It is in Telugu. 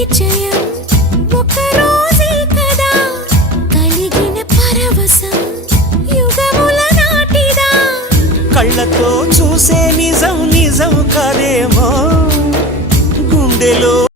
పరిచయం ఒక రోజే కదా కలిగిన పరవశం యుగముల నాటిదా కళ్ళతో చూసే నిజం నిజం కాదేమో గుండెలో